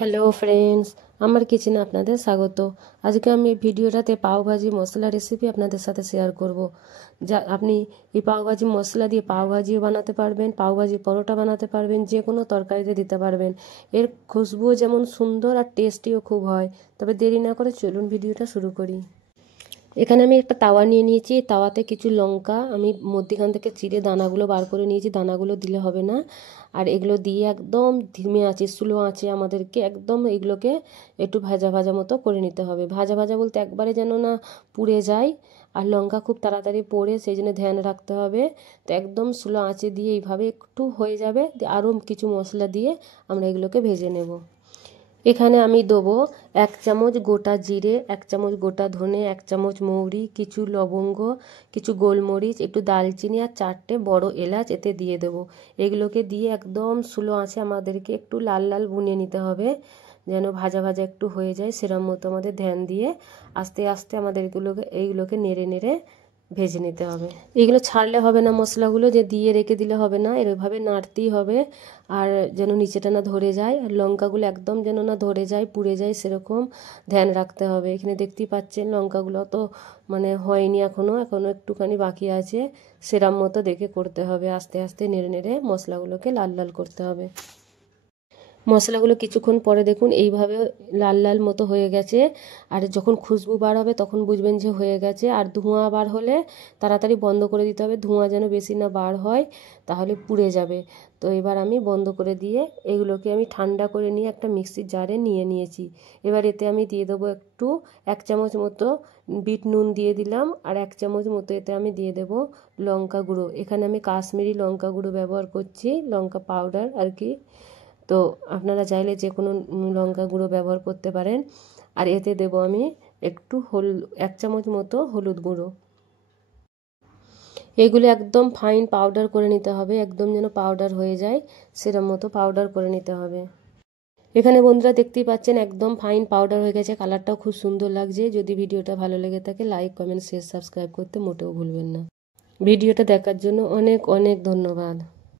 Hello friends, আমার কিচেনে আপনাদের স্বাগত। আজকে আমি ভিডিওটাতে পাওভাজি মশলা রেসিপি আপনাদের সাথে শেয়ার করব। যা আপনি এই পাওভাজি মশলা দিয়ে পাওভাজিও বানাতে পারবেন, পাওভাজি পরোটা বানাতে পারবেন, যে কোনো তরকারিতে দিতে পারবেন। এর খুশবুও যেমন সুন্দর আর টেস্টিও খুব হয়। তবে দেরি না করে চলুন ভিডিওটা শুরু করি। এখানে আমি একটা তাওয়া নিয়ে নিয়েছি। তাওয়াতে কিছু লঙ্কা আমি মধ্যিখান থেকে চিড়ে দানাগুলো বার করে নিয়েছি, দানাগুলো দিলে হবে না। আর এগুলো দিয়ে একদম ধিমে আঁচে, স্লো আঁচে আমাদেরকে একদম এগুলোকে একটু ভাজা ভাজা মতো করে নিতে হবে। ভাজা ভাজা বলতে একবারে যেন না পুড়ে যায়, আর লঙ্কা খুব তাড়াতাড়ি পড়ে, সেই জন্য ধ্যান রাখতে হবে। তো একদম স্লো আঁচে দিয়ে এইভাবে একটু হয়ে যাবে, আরও কিছু মশলা দিয়ে আমরা এগুলোকে ভেজে নেব। এখানে আমি দেবো 1 চামচ গোটা জিরে, 1 চামচ গোটা ধনে, 1 চামচ মৌরি, কিছু লবঙ্গ, কিছু গোলমরিচ, একটু দালচিনি আর 4টে বড় এলাচ এতে দিয়ে দেবো। এগুলোকে দিয়ে একদম স্লো আঁচে আমাদেরকে একটু লাল লাল ভুনিয়ে নিতে হবে, যেন ভাজা ভাজা একটু হয়ে যায়। সেরকম মতো আমাদের ধ্যান দিয়ে আস্তে আস্তে আমাদের এইগুলোকে নেড়ে নেড়ে ভেজে নিতে হবে। এগুলো ছাড়লে হবে না, মশলাগুলো যে দিয়ে রেখে দিলে হবে না, এরভাবে নাড়তেই হবে। আর যেন নিচেটা না ধরে যায়, আর লঙ্কাগুলো একদম যেন না ধরে যায়, পুড়ে যায়, সেরকম ধ্যান রাখতে হবে। এখানে দেখতেই পাচ্ছেন লঙ্কাগুলো তো হয়নি, এখনও একটুখানি বাকি আছে। সেরম মতো দেখে করতে হবে, আস্তে আস্তে নেড়ে নেড়ে মশলাগুলোকে লাল লাল করতে হবে। মশলাগুলো কিছুক্ষণ পরে দেখুন এইভাবে লাল লাল মতো হয়ে গেছে। আর যখন খুশবু বার হবে তখন বুঝবেন যে হয়ে গেছে। আর ধোঁয়া বার হলে তাড়াতাড়ি বন্ধ করে দিতে হবে, ধোঁয়া যেন বেশি না বার হয়, তাহলে পুড়ে যাবে। তো এবার আমি বন্ধ করে দিয়ে এগুলোকে আমি ঠান্ডা করে নিয়ে একটা মিক্সির জারে নিয়ে নিয়েছি। এবার এতে আমি দিয়ে দেবো একটু 1 চামচ মতো বিট নুন দিয়ে দিলাম, আর 1 চামচ মতো এতে আমি দিয়ে দেবো লঙ্কা গুঁড়ো। এখানে আমি কাশ্মীরি লঙ্কা গুঁড়ো ব্যবহার করছি, লঙ্কা পাউডার আর কি। তো আপনারা চাইলে যে কোনো লঙ্কা গুঁড়ো ব্যবহার করতে পারেন। আর এতে দেবো আমি একটু 1 চামচ মতো হলুদ গুঁড়ো। এগুলো একদম ফাইন পাউডার করে নিতে হবে, একদম যেন পাউডার হয়ে যায় সেরম মতো পাউডার করে নিতে হবে। এখানে বন্ধুরা দেখতেই পাচ্ছেন একদম ফাইন পাউডার হয়ে গেছে, কালারটাও খুব সুন্দর লাগছে। যদি ভিডিওটা ভালো লেগে থাকে লাইক, কমেন্ট, শেয়ার, সাবস্ক্রাইব করতে মোটেও ভুলবেন না। ভিডিওটা দেখার জন্য অনেক অনেক ধন্যবাদ।